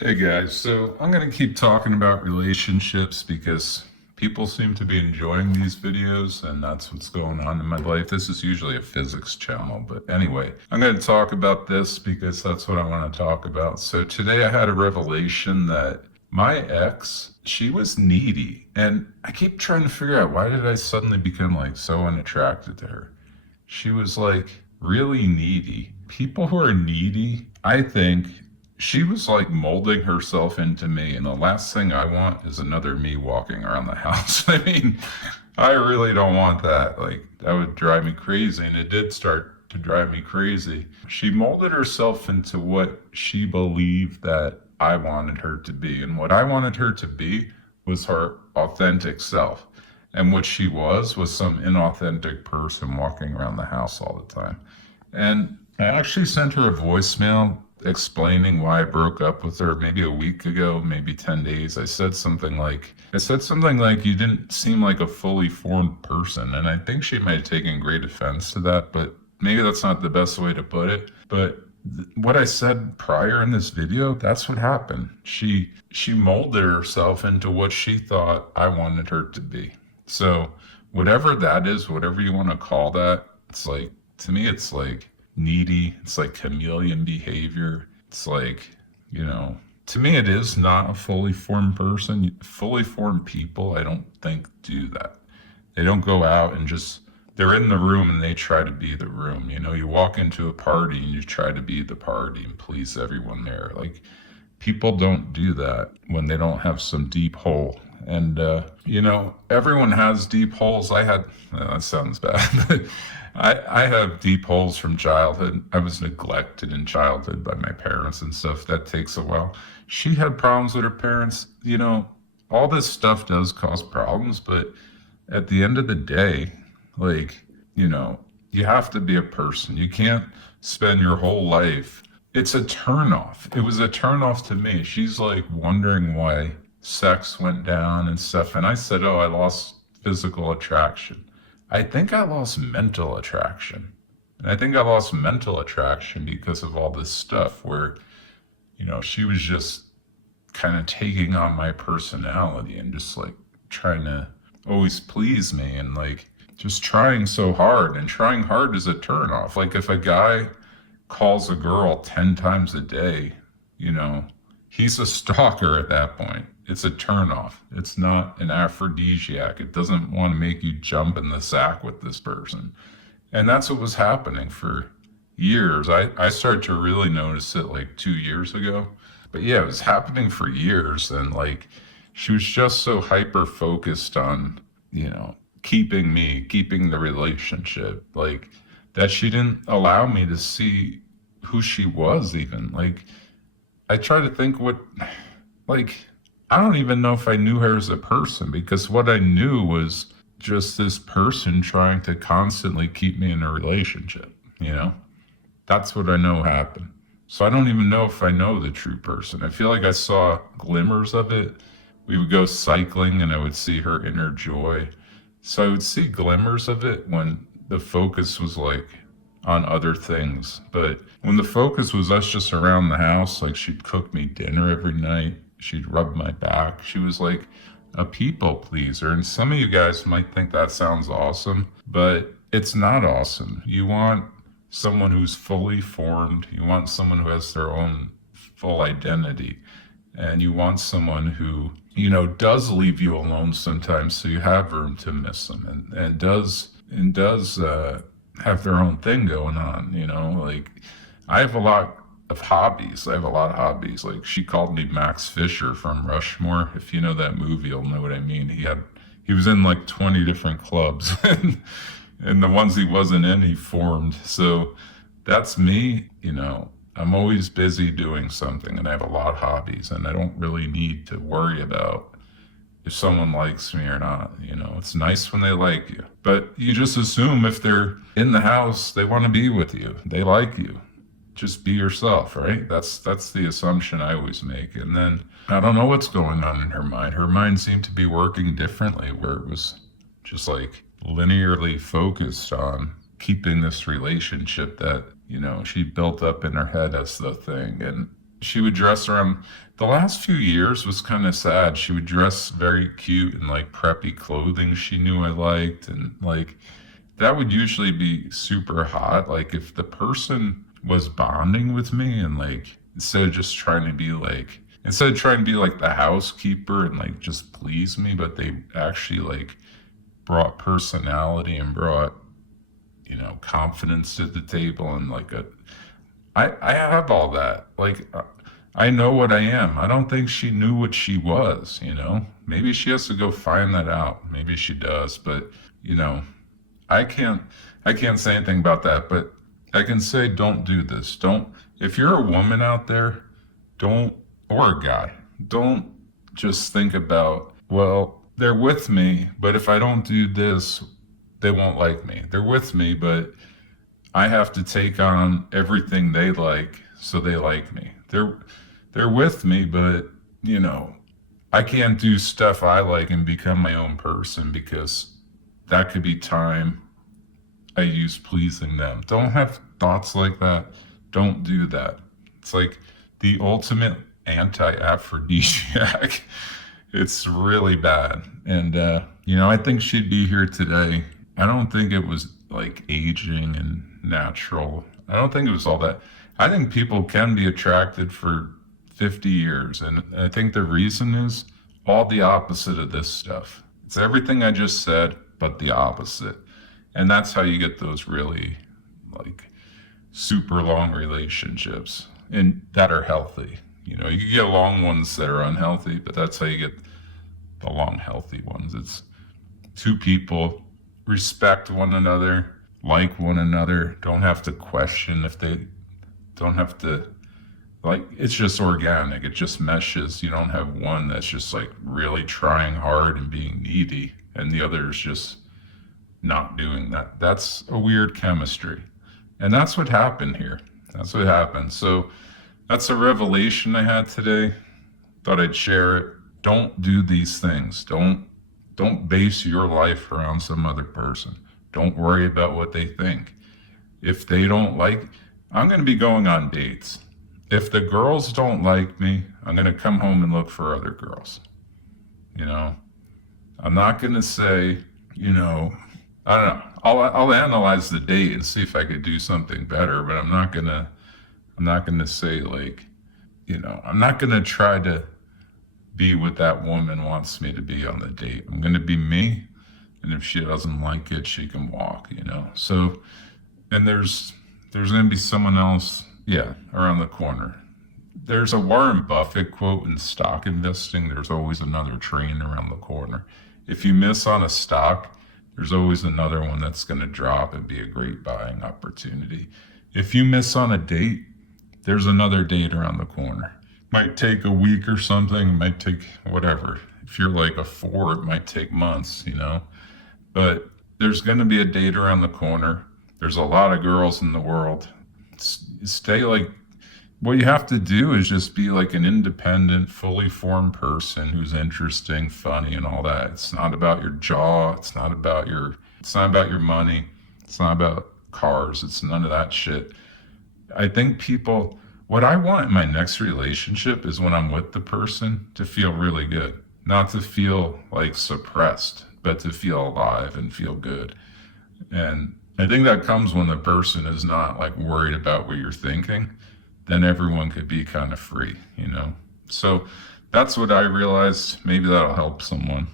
Hey guys, so I'm going to keep talking about relationships because people seem to be enjoying these videos, and that's what's going on in my life. This is usually a physics channel, but anyway, I'm going to talk about this because that's what I want to talk about. So today I had a revelation that my ex, she was needy, and I keep trying to figure out why did I suddenly become like so unattracted to her. She was like really needy. People who are needy, I think she was like molding herself into me. And the last thing I want is another me walking around the house. I mean, I really don't want that. Like, that would drive me crazy. And it did start to drive me crazy. She molded herself into what she believed that I wanted her to be. And what I wanted her to be was her authentic self. And what she was some inauthentic person walking around the house all the time. And I actually sent her a voicemail explaining why I broke up with her maybe a week ago, maybe 10 days. I said something like, you didn't seem like a fully formed person. And I think she might have taken great offense to that, but maybe that's not the best way to put it. But what I said prior in this video, that's what happened. She molded herself into what she thought I wanted her to be. So whatever that is, whatever you want to call that, it's like, to me, it's like needy. It's like chameleon behavior. It's like, you know, to me, it is not a fully formed person. Fully formed people, I don't think, do that. They don't go out and just, they're in the room and they try to be the room. You know, you walk into a party and you try to be the party and please everyone there. Like, people don't do that when they don't have some deep hole. And, everyone has deep holes. That sounds bad, but I have deep holes from childhood. I was neglected in childhood by my parents and stuff. That takes a while. She had problems with her parents. All this stuff does cause problems, but at the end of the day, like, you have to be a person. You can't spend your whole life. It's a turnoff. It was a turnoff to me. She's like wondering why sex went down and stuff. And I said, oh, I lost physical attraction. I think I lost mental attraction. And I think I lost mental attraction because of all this stuff where, she was just kind of taking on my personality and just like trying to always please me and like just trying so hard. And trying hard is a turnoff. Like if a guy calls a girl 10 times a day, you know, he's a stalker at that point. It's a turnoff. It's not an aphrodisiac. It doesn't want to make you jump in the sack with this person. And that's what was happening for years. I started to really notice it like 2 years ago. But yeah, it was happening for years. And like, she was just so hyper focused on, keeping the relationship. Like, that she didn't allow me to see who she was even. Like, I try to think like, I don't even know if I knew her as a person because what I knew was just this person trying to constantly keep me in a relationship, you know? That's what I know happened. So I don't even know if I know the true person. I feel like I saw glimmers of it. We would go cycling and I would see her inner joy. So I would see glimmers of it when the focus was like on other things. But when the focus was us just around the house, like she'd cook me dinner every night, she'd rub my back. She was like a people pleaser. And some of you guys might think that sounds awesome, but it's not awesome. You want someone who's fully formed, you want someone who has their own full identity, and you want someone who does leave you alone sometimes so you have room to miss them and does have their own thing going on. Like, I have a lot of hobbies. Like, she called me Max Fisher from Rushmore. If you know that movie, you'll know what I mean. He was in like 20 different clubs and the ones he wasn't in, he formed. So that's me. I'm always busy doing something and I have a lot of hobbies and I don't really need to worry about if someone likes me or not. It's nice when they like you, but you just assume if they're in the house, they want to be with you. They like you. Just be yourself, right? That's the assumption I always make. And then I don't know what's going on in her mind. Her mind seemed to be working differently, where it was just like linearly focused on keeping this relationship that, she built up in her head as the thing. And she would dress around. The last few years was kind of sad. She would dress very cute and like preppy clothing she knew I liked. And like that would usually be super hot. Like if the person was bonding with me and like instead of trying to be like the housekeeper and like just please me, but they actually like brought personality and brought, confidence to the table and like I have all that. Like, I know what I am. I don't think she knew what she was. Maybe she has to go find that out. Maybe she does, but, you know, I can't, I can't say anything about that, but I can say, don't do this. If you're a woman out there, don't, or a guy, don't just think about, well, they're with me, but if I don't do this, they won't like me. They're with me, but I have to take on everything they like so they like me. They're with me, but you know, I can't do stuff I like and become my own person because that could be time I use pleasing them. Don't have thoughts like that. Don't do that. It's like the ultimate anti-aphrodisiac. It's really bad. And I think she'd be here today. I don't think it was like aging and natural. I don't think it was all that. I think people can be attracted for 50 years. And I think the reason is all the opposite of this stuff. It's everything I just said, but the opposite. And that's how you get those really like super long relationships and that are healthy. You can get long ones that are unhealthy, but that's how you get the long healthy ones. It's two people respect one another, like one another, don't have to question if they don't have to, like, it's just organic. It just meshes. You don't have one that's just like really trying hard and being needy and the other is just not doing that. That's a weird chemistry. And that's what happened here. That's what happened. So that's a revelation I had today. Thought I'd share it. Don't do these things. Don't base your life around some other person. Don't worry about what they think. If they don't like, I'm going to be going on dates. If the girls don't like me, I'm going to come home and look for other girls. I'm not going to say, I don't know. I'll analyze the date and see if I could do something better, but I'm not gonna say like, I'm not gonna try to be what that woman wants me to be on the date. I'm gonna be me, and if she doesn't like it, she can walk. So, and there's gonna be someone else, yeah, around the corner. There's a Warren Buffett quote in stock investing. There's always another train around the corner. If you miss on a stock, there's always another one that's going to drop and be a great buying opportunity. If you miss on a date, there's another date around the corner. Might take a week or something, might take whatever. If you're like a 4, it might take months. But there's going to be a date around the corner. There's a lot of girls in the world. Stay like, what you have to do is just be like an independent, fully formed person who's interesting, funny, and all that. It's not about your jaw. It's not about your money. It's not about cars. It's none of that shit. I think what I want in my next relationship is when I'm with the person to feel really good, not to feel like suppressed, but to feel alive and feel good. And I think that comes when the person is not like worried about what you're thinking. Then everyone could be kind of free. So that's what I realized. Maybe that'll help someone.